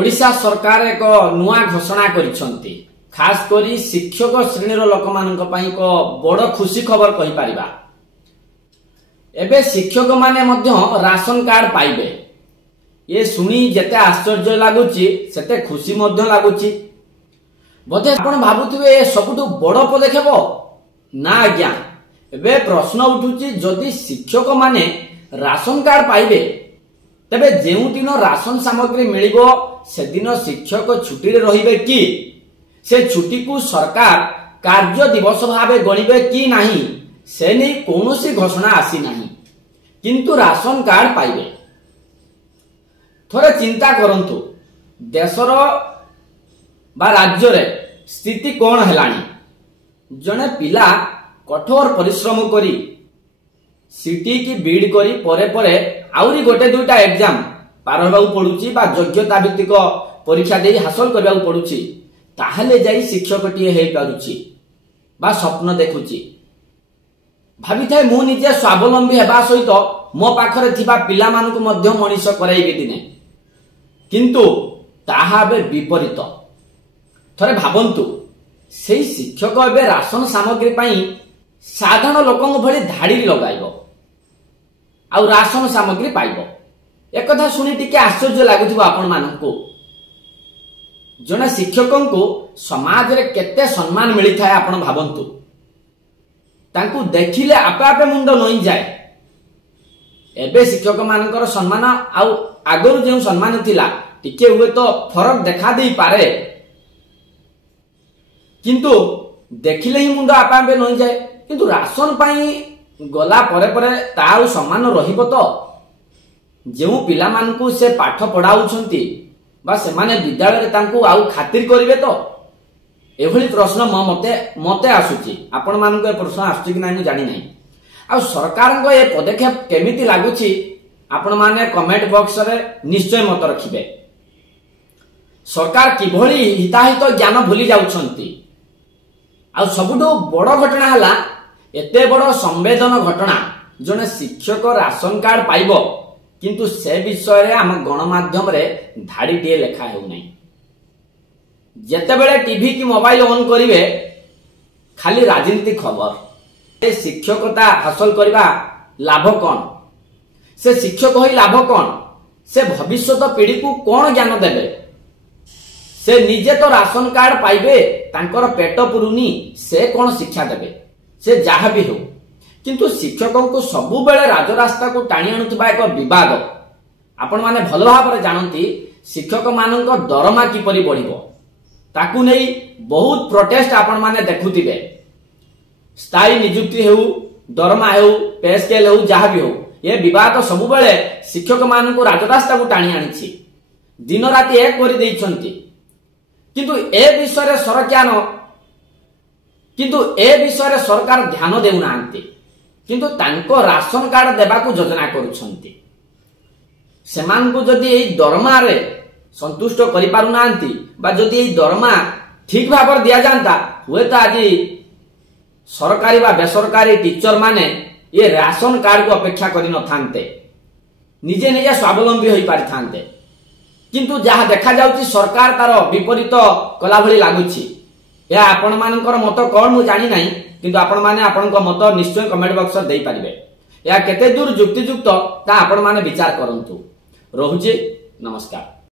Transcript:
ओडिशा सरकार एक नुआ घोषणा करिसंती खास करी शिक्षक श्रेणीर लोक मानक पई एक बड़ खुशी खबर कहि परिबा। एबे शिक्षक माने मध्य राशन कार्ड पाइबे। ये सुनी जेते आश्चर्य लागुची सेते खुशी मध्य लागुची। बोधे आपण भाबुथिबे ए सबुठु बड़ पदक्षेप ना आज्ञा। एबे प्रश्न उठुची जदि शिक्षक माने राशन कार्ड पाइबे तबे जेउ दिन राशन सामग्री मिलिबो से दिन शिक्षक छुट्टी रे रहिबे कि से छुट्टी को सरकार कार्य दिवस भावे गणिबे कि नाही से नै कोनोसी घोषणा आसी नाही, किंतु राशन कार्ड पाइबे। थोड़े चिंता करंतु देशर बा राज्य रे स्थिति कोन हेलानी। जने पिला कठोर परिश्रम करी सीटी की बीड करी परे परे आउरी गोटे दुटा एग्जाम पार होबाउ पडुची बा योग्यता भित्तिक परीक्षा देई हासिल करबाउ पडुची, ताहले जाई शिक्षकटिए हेई पारुची बा स्वप्न देखुची। भाबी थाए मु निजे स्वावलंबी हेबा सहित मो पाखरे थिबा पिला मानकु मध्य मनीष कराइबे दिने, किंतु ताहा बे विपरीत। थरे भाबंतु सेई शिक्षक एबे राशन सामग्री पई साधारण लोकंग भली धाड़ी लगाइबो आउ राशन सामग्री पाइबो। एक कथा सुनी टिके आश्चर्य लागुथिबो आपण मानकु। जने शिक्षकंकु समाज रे केते सम्मान मिली थाए आपण भाबंतु। तांकु देखिले आपे आपे मुंड नई जाए। एबे शिक्षक मानकर सम्मान आउ आगरु जे सम्मान थिला टिके हुए तो फरक देखा देई पारे, किंतु देखिले ही मुंड आपे आपे नई जाए। किंतु राशन पाई गला परे परे ताउ सम्मान रहिबो तो जेउ पिला मानकु से पाठ पढाउछंती बा से माने विद्यालय रे तांकु आउ खातिर करिवे तो एभली प्रश्न मते आसुची। आपण मानकु ए प्रश्न आसुची कि नै जानि नै। आ सरकार को ए पदक्षेप केमिति लागुची आपण माने कमेंट बॉक्स रे निश्चय मत रखिबे। सरकार किभली हिताहित ज्ञान भूली जाउछंती। आ सबुठो बड़ घटना हला एते बड़ संवेदन घटना जने शिक्षक राशन कार्ड पाइबो, किंतु से विषय रे हम गणमाध्यम रे धाड़ी टिए लेखा हेउ नै। जेते बेले टीवी की मोबाइल ऑन करिवे खाली राजनीति खबर। ए शिक्षकता हासिल करबा लाभ कोन? से शिक्षक होई लाभ कोन? से भविष्यत पीढ़ी को कोन ज्ञान देबे? से निजे तो राशन कार्ड पाइबे, तांकर पेट पुरुनी से कोन शिक्षा देबे? से जहा भी हो, किंतु शिक्षकों को सबु बेले राजरास्ता को टाणी आनुथिबा एक विवाद आपण माने भल भाबरे जानंती। शिक्षक मानक दरमा किपरि बढ़िबो ताकू नै बहुत प्रोटेस्ट आपण माने देखुथिबे। स्थायी नियुक्ति हेउ, दरमा हेउ, पे स्केल हेउ, जहा भी हो, ये विवाद सबु बेले शिक्षक मानक राजरास्ता को टाणी आनिछि। दिन राति एक करि दैछंती, किंतु ए विषय सरकार ध्यान देउनांती। किंतु तांको राशन कार्ड देबाकू योजना करूछंती। सेमानकू जदि एई दरमा रे संतुष्ट करि पारुनांती बा जदि एई दरमा ठीक भाबर दिया जानता, हुए तो आज सरकारी बा बेसरकारी टीचर माने ये राशन कार्ड को अपेक्षा करि न थांते, निजे निजे स्वावलंबी होई पारि थांते। किंतु जहा देखा जाउची सरकार तार विपरीत कला भली लागुची। या आपण मानकर मत कोन मु जानि नाही, किंतु आपण माने आपनक मत निश्चय कमेंट बॉक्स रे देई पारिबे। या केते दूर युक्तियुक्त ता आपण माने विचार करंतु। रहुची, नमस्कार।